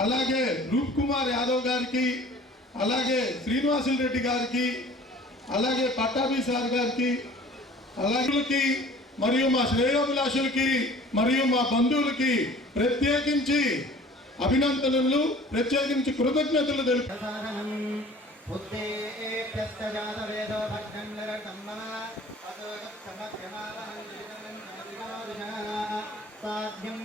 అలాగే రూప్ కుమార్ యాదవ్ గారికి అలాగే శ్రీనివాసులు రెడ్డి గారికి అలాగే పట్టాభి సార్ గారికి అలాగే మరియు మా శ్రేయోభిలాషులకి మరియు మా బంధువులకి ప్రత్యేకించి అభినందనలు ప్రత్యేకించి కృతజ్ఞతలు తెలుపు ప్రసాదనం. బుద్ధేభ్యస్త జాతవేదో భగ్నం నిరతం మమ. సాధ్యం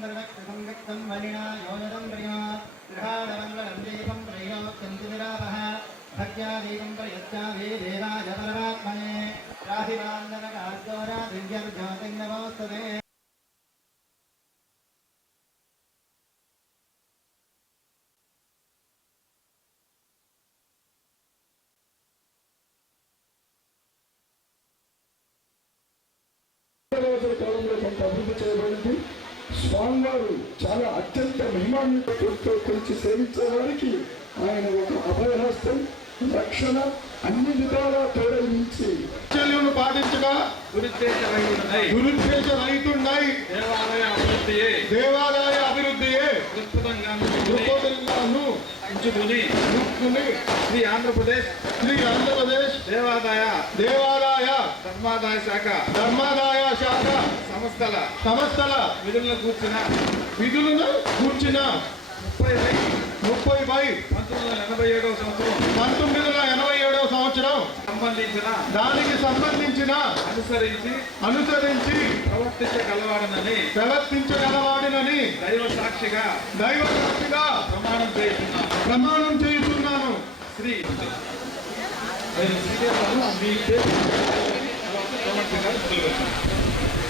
కాలంలో కొంత అభివృద్ధి చేయబడింది స్వామివారు చాలా అత్యంత మహిమాన్వితతో కొలిచి ఆయన ఒక అభయహస్తం. రక్షణ అన్ని విధాలా ప్రేరేపించి. చర్యలను పాటించగా గురుద్దేశరహితుడై దురుద్దేశ రైతుండై దేవాలయ అభివృద్ధియే. దేవాలయ అభివృద్ధియే. దృక్పథంగాను చూసుకుని శ్రీ ఆంధ్రప్రదేశ్. శ్రీ ఆంధ్రప్రదేశ్. దేవాదాయ. దేవాలయ ధర్మాదాయ శాఖ. ధర్మాదాయ శాఖ. సంస్థల. సంస్థల. విధులను కూర్చిన. విధులను కూర్చిన. ముప్పై ముప్పై బై పంతొమ్మిది వందల ఎనభై ఏడవ సంవత్సరం పంతొమ్మిది వందల ఎనభై ఏడవ సంవత్సరం సంబంధించిన దానికి సంబంధించిన అనుసరించి అనుసరించి ప్రవర్తించగలవాడనని ప్రవర్తించగలవాడినని దైవ సాక్షిగా దైవ సాక్షిగా ప్రమాణం చేస్తున్నాను ప్రమాణం చేస్తున్నాను శ్రీ.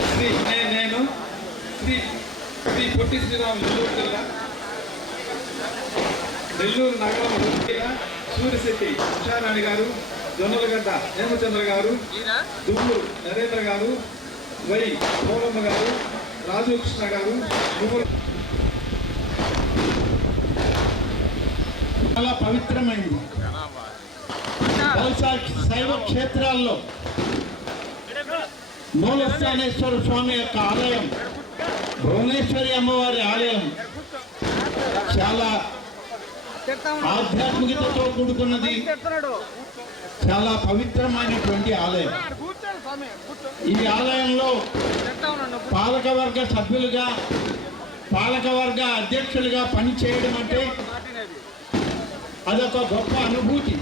శ్రీ నేను శ్రీ శ్రీ పొట్టి శ్రీరామ్ నెల్లూరు జిల్లా నెల్లూరు నగరం సూర్యశెట్టి ఉషారాణి గారు జొన్నలగడ్డ హేమచంద్ర గారు దుమ్ము నరేంద్ర గారు వై పౌరమ్మ గారు రాజు కృష్ణ గారు చాలా పవిత్రమైంది. బహుశా శైవ క్షేత్రాల్లో మూలస్థానేశ్వర స్వామి యొక్క ఆలయం భువనేశ్వరి అమ్మవారి ఆలయం చాలా ఆధ్యాత్మికతతో కూడుకున్నది. చాలా పవిత్రమైనటువంటి ఆలయం. ఈ ఆలయంలో పాలకవర్గ సభ్యులుగా పాలకవర్గ అధ్యక్షులుగా పనిచేయడం అంటే అదొక గొప్ప అనుభూతి.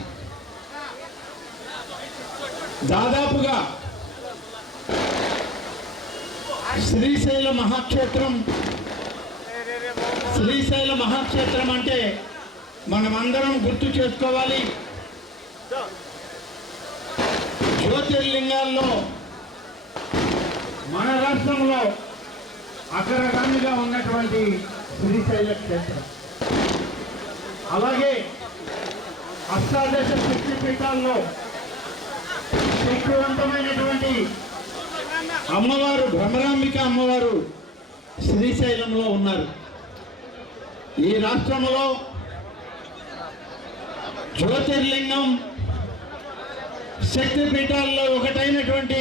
దాదాపుగా శ్రీశైల మహాక్షేత్రం శ్రీశైల మహాక్షేత్రం అంటే మనమందరం గుర్తు చేసుకోవాలి. జ్యోతిర్లింగాల్లో మన రాష్ట్రంలో అగ్రగామిగా ఉన్నటువంటి శ్రీశైల క్షేత్రం. అలాగే అష్టాదశ శక్తిపీఠాల్లో శక్తివంతమైనటువంటి అమ్మవారు భ్రమరాంబిక అమ్మవారు శ్రీశైలంలో ఉన్నారు. ఈ రాష్ట్రంలో జ్యోతిర్లింగం శక్తిపీఠాల్లో ఒకటైనటువంటి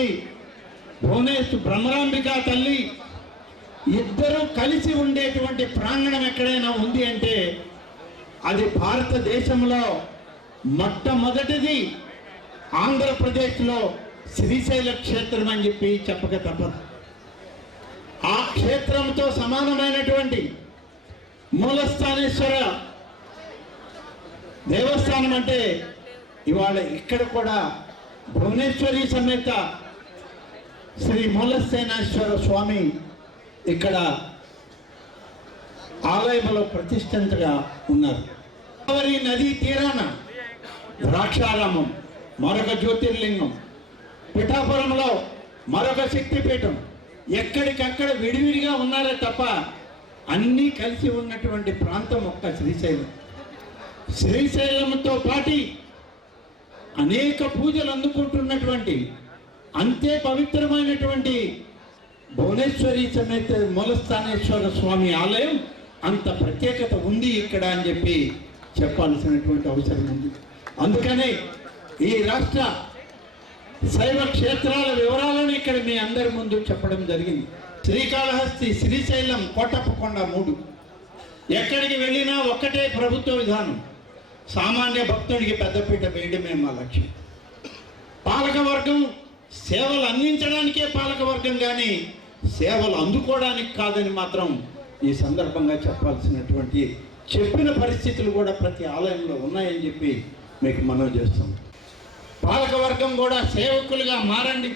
భువనేశ్వర్ బ్రహ్మరాంబికా తల్లి ఇద్దరు కలిసి ఉండేటువంటి ప్రాంగణం ఎక్కడైనా ఉంది అంటే అది భారతదేశంలో మొట్టమొదటిది ఆంధ్రప్రదేశ్లో శ్రీశైల క్షేత్రం అని చెప్పి చెప్పక తప్పదు. ఆ క్షేత్రంతో సమానమైనటువంటి మూలస్థానేశ్వర దేవస్థానం అంటే ఇవాళ ఇక్కడ కూడా భువనేశ్వరి సమేత శ్రీ మూలస్థానేశ్వర స్వామి ఇక్కడ ఆలయంలో ప్రతిష్టంతగా ఉన్నారు. గోదావరి నదీ తీరాన ద్రాక్షారామం మరొక జ్యోతిర్లింగం పిఠాపురంలో మరొక శక్తిపీఠం ఎక్కడికక్కడ విడివిడిగా ఉన్నారే తప్ప అన్నీ కలిసి ఉన్నటువంటి ప్రాంతం ఒక్క శ్రీశైలం. శ్రీశైలంతో పాటి అనేక పూజలు అందుకుంటున్నటువంటి అంతే పవిత్రమైనటువంటి భువనేశ్వరి సమేత మూలస్థానేశ్వర స్వామి ఆలయం అంత ప్రత్యేకత ఉంది ఇక్కడ అని చెప్పి చెప్పాల్సినటువంటి అవసరం ఉంది. అందుకనే ఈ రాష్ట్ర శైవ క్షేత్రాల వివరాలను ఇక్కడ మీ అందరి ముందు చెప్పడం జరిగింది. శ్రీకాళహస్తి శ్రీశైలం కోటప్పకొండ మూడు. ఎక్కడికి వెళ్ళినా ఒక్కటే ప్రభుత్వ విధానం. సామాన్య భక్తుడికి పెద్దపీట వేయడమే మా లక్ష్యం. పాలకవర్గం సేవలు అందించడానికే పాలకవర్గం కానీ సేవలు అందుకోవడానికి కాదని మాత్రం ఈ సందర్భంగా చెప్పాల్సినటువంటి చెప్పిన పరిస్థితులు కూడా ప్రతి ఆలయంలో ఉన్నాయని చెప్పి మీకు మనవి చేస్తాం. పాలకవర్గం కూడా సేవకులుగా మారండి.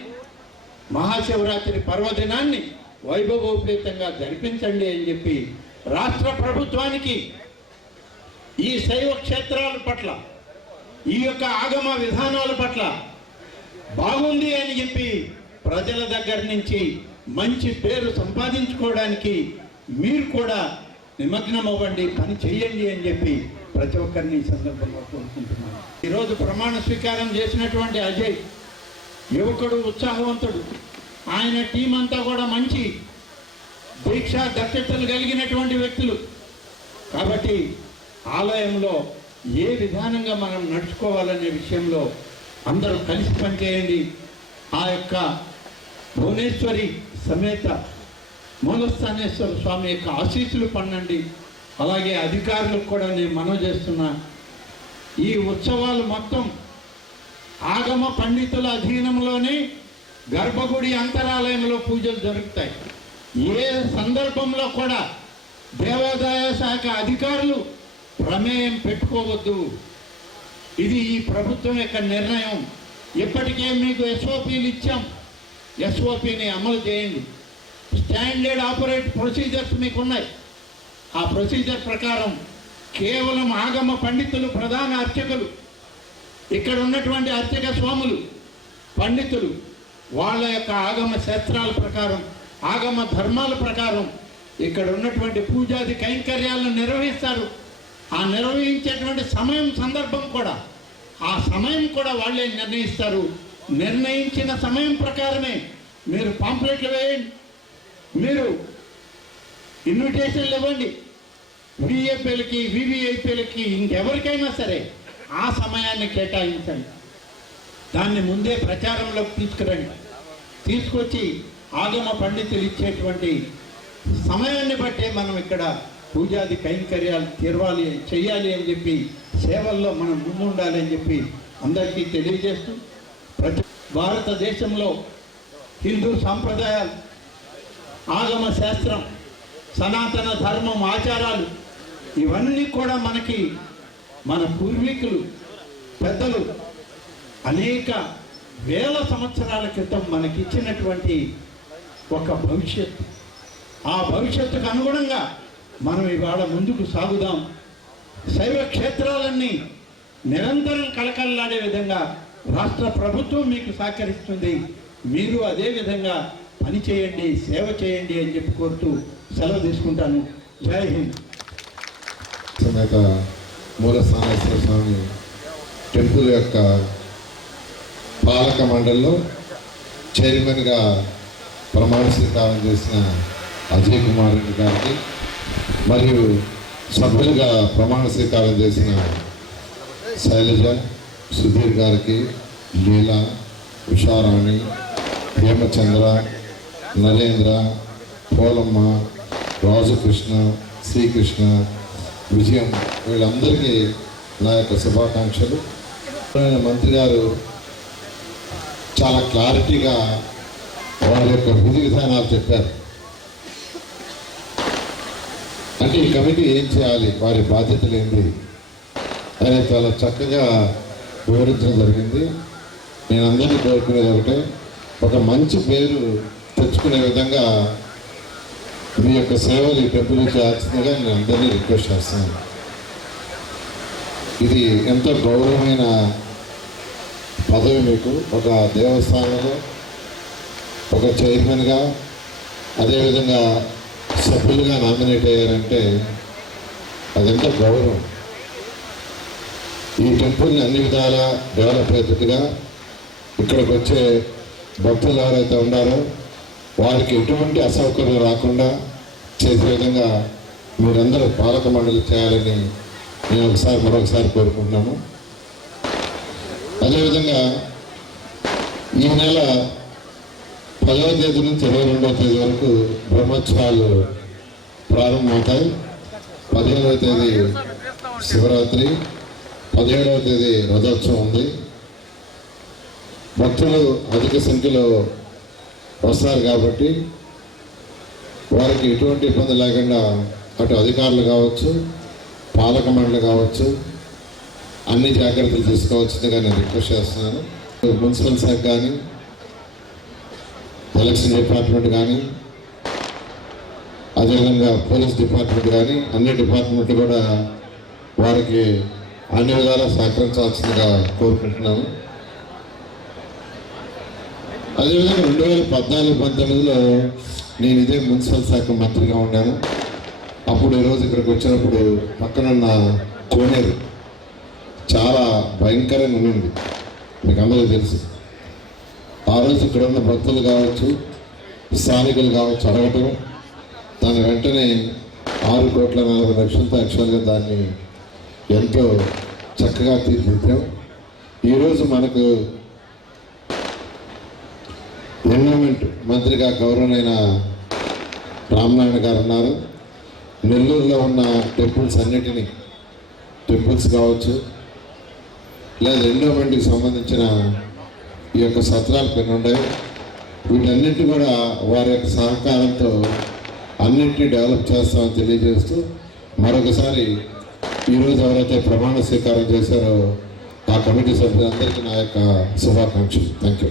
మహాశివరాత్రి పర్వదినాన్ని వైభవోపేతంగా జరిపించండి అని చెప్పి రాష్ట్ర ప్రభుత్వానికి ఈ శైవ క్షేత్రాల పట్ల ఈ యొక్క ఆగమ విధానాల పట్ల బాగుంది అని చెప్పి ప్రజల దగ్గర నుంచి మంచి పేరు సంపాదించుకోవడానికి మీరు కూడా నిమగ్నం అవ్వండి పని చేయండి అని చెప్పి ప్రతి ఒక్కరిని ఈ సందర్భంగా కోరుకుంటున్నాను. ఈరోజు ప్రమాణ స్వీకారం చేసినటువంటి అజయ్ యువకుడు ఉత్సాహవంతుడు. ఆయన టీం అంతా కూడా మంచి దీక్ష దక్షతలు కలిగినటువంటి వ్యక్తులు. కాబట్టి ఆలయంలో ఏ విధానంగా మనం నడుచుకోవాలనే విషయంలో అందరూ కలిసి పనిచేయండి. ఆ యొక్క భువనేశ్వరి సమేత మూలస్థానేశ్వర స్వామి యొక్క ఆశీస్సులు పండండి అలాగే అధికారులకు కూడా నేను మనవి చేస్తున్నా. ఈ ఉత్సవాలు మొత్తం ఆగమ పండితుల అధీనంలోనే గర్భగుడి అంతరాలయంలో పూజలు జరుగుతాయి. ఏ సందర్భంలో కూడా దేవాదాయ శాఖ అధికారులు ప్రమేయం పెట్టుకోవద్దు. ఇది ఈ ప్రభుత్వం యొక్క నిర్ణయం. ఇప్పటికే మీకు ఎస్ఓపీలు ఇచ్చాం. ఎస్ఓపిని అమలు చేయండి. స్టాండర్డ్ ఆపరేట్ ప్రొసీజర్స్ మీకు ఉన్నాయి ఆ ప్రొసీజర్ ప్రకారం కేవలం ఆగమ పండితులు ప్రధాన అర్చకులు ఇక్కడ ఉన్నటువంటి అర్చక స్వాములు పండితులు వాళ్ళ యొక్క ఆగమ శాస్త్రాల ప్రకారం ఆగమ ధర్మాల ప్రకారం ఇక్కడ ఉన్నటువంటి పూజాది కైంకర్యాలను నిర్వహిస్తారు. ఆ నిర్వహించేటువంటి సమయం సందర్భం కూడా ఆ సమయం కూడా వాళ్ళే నిర్ణయిస్తారు. నిర్ణయించిన సమయం ప్రకారమే మీరు పాంప్లెట్లు వేయండి. మీరు ఇన్విటేషన్లు ఇవ్వండి. విఏపీలకి వివిఐపీలకి ఇంకెవరికైనా సరే ఆ సమయాన్ని కేటాయించండి. దాన్ని ముందే ప్రచారంలోకి తీసుకురండి. తీసుకొచ్చి ఆగమ పండితులు ఇచ్చేటువంటి సమయాన్ని బట్టే మనం ఇక్కడ పూజాది కైంకర్యాలు తీరవాలి చేయాలి అని చెప్పి సేవల్లో మనం ముందుండాలి అని చెప్పి అందరికీ తెలియజేస్తూ ప్రతి భారతదేశంలో హిందూ సాంప్రదాయాలు ఆగమ శాస్త్రం సనాతన ధర్మం ఆచారాలు ఇవన్నీ కూడా మనకి మన పూర్వీకులు పెద్దలు అనేక వేల సంవత్సరాల క్రితం మనకిచ్చినటువంటి ఒక భవిష్యత్తు. ఆ భవిష్యత్తుకు అనుగుణంగా మనం ఇవాళ ముందుకు సాగుదాం. శైవ క్షేత్రాలన్నీ నిరంతరం కలకల్లాడే విధంగా రాష్ట్ర ప్రభుత్వం మీకు సహకరిస్తుంది. మీరు అదే విధంగా పని చేయండి సేవ చేయండి అని చెప్పి కోరుతూ సెలవు తీసుకుంటాను. జై హింద్. మూల స్వామి టెంపుల్ యొక్క పాలక మండలిలో చైర్మన్గా ప్రమాణ స్వీకారం చేసిన అజయ్ కుమార్ రెడ్డి గారికి మరియు సభ్యులుగా ప్రమాణ స్వీకారం చేసిన శైలజ సుధీర్ గారికి లీల ఉషారాణి హేమచంద్ర నరేంద్ర పోలమ్మ రాజుకృష్ణ శ్రీకృష్ణ విజయం వీళ్ళందరికీ నా యొక్క శుభాకాంక్షలు. మంత్రి గారు చాలా క్లారిటీగా వాళ్ళ యొక్క విధి విధానాలు చెప్పారు. అంటే ఈ కమిటీ ఏం చేయాలి? వారి బాధ్యతలు ఏంటి? అని చాలా చక్కగా వివరించడం జరిగింది. నేను అందరినీ కోరుకునేది ఒకటే ఒక మంచి పేరు తెచ్చుకునే విధంగా మీ యొక్క సేవలు ఈ టెంపుల్ చేయాల్సిందిగా నేను అందరినీ రిక్వెస్ట్ చేస్తున్నాను. ఇది ఎంతో గౌరవమైన పదవి మీకు ఒక దేవస్థానంలో ఒక చైర్మన్గా అదేవిధంగా సభ్యులుగా నామినేట్ అయ్యారంటే అదంతా గౌరవం. ఈ టెంపుల్ని అన్ని విధాలా డెవలప్ అయ్యేట్టుగా ఇక్కడికి వచ్చే భక్తులు ఎవరైతే ఉన్నారో వారికి ఎటువంటి అసౌకర్యం రాకుండా చేసే విధంగా మీరందరూ పాలక మండలి చేయాలని నేను ఒకసారి మరొకసారి కోరుకుంటున్నాను. అదేవిధంగా ఈ నెల పదవ తేదీ నుంచి ఇరవై రెండవ తేదీ వరకు బ్రహ్మోత్సవాలు ప్రారంభమవుతాయి. పదిహేనవ తేదీ శివరాత్రి పదిహేడవ తేదీ రథోత్సవం ఉంది. భక్తులు అధిక సంఖ్యలో వస్తారు కాబట్టి వారికి ఎటువంటి ఇబ్బంది లేకుండా అటు అధికారులు కావచ్చు పాలక మండలి కావచ్చు అన్ని జాగ్రత్తలు తీసుకోవచ్చుగా నేను రిక్వెస్ట్ చేస్తున్నాను. మున్సిపల్ శాఖ కానీ ఎలక్షన్ డిపార్ట్మెంట్ కానీ అదేవిధంగా పోలీస్ డిపార్ట్మెంట్ కానీ అన్ని డిపార్ట్మెంట్లు కూడా వారికి అన్ని విధాలా సహకరించాల్సిందిగా కోరుకుంటున్నాను అదేవిధంగా రెండు వేల పద్నాలుగు పంతొమ్మిదిలో నేను ఇదే మున్సిపల్ శాఖ మంత్రిగా ఉన్నాను అప్పుడు ఈరోజు ఇక్కడికి వచ్చినప్పుడు పక్కనున్న కోనేరు చాలా భయంకరంగా ఉండింది. మీకు అందరికీ తెలుసు. ఆ రోజు ఇక్కడ ఉన్న భక్తులు కావచ్చు స్థానికులు కావచ్చు అడగటం దాని వెంటనే ఆరు కోట్ల నలభై లక్షలతో యాక్చువల్గా దాన్ని ఎంతో చక్కగా తీర్చిదిద్దాం. ఈరోజు మనకు ఎన్విరాన్మెంట్ మంత్రిగా గౌరవనైన రామనారాయణ గారు ఉన్నారు. నెల్లూరులో ఉన్న టెంపుల్స్ అన్నిటినీ టెంపుల్స్ కావచ్చు లేదా ఎండోమెంట్కి సంబంధించిన ఈ యొక్క సత్రాలు కొన్ని ఉన్నాయి వీటన్నిటి కూడా వారి యొక్క సహకారంతో అన్నింటినీ డెవలప్ చేస్తామని తెలియజేస్తూ మరొకసారి ఈరోజు ఎవరైతే ప్రమాణ స్వీకారం చేశారో ఆ కమిటీ సభ్యులందరికీ నా యొక్క శుభాకాంక్షలు. Thank you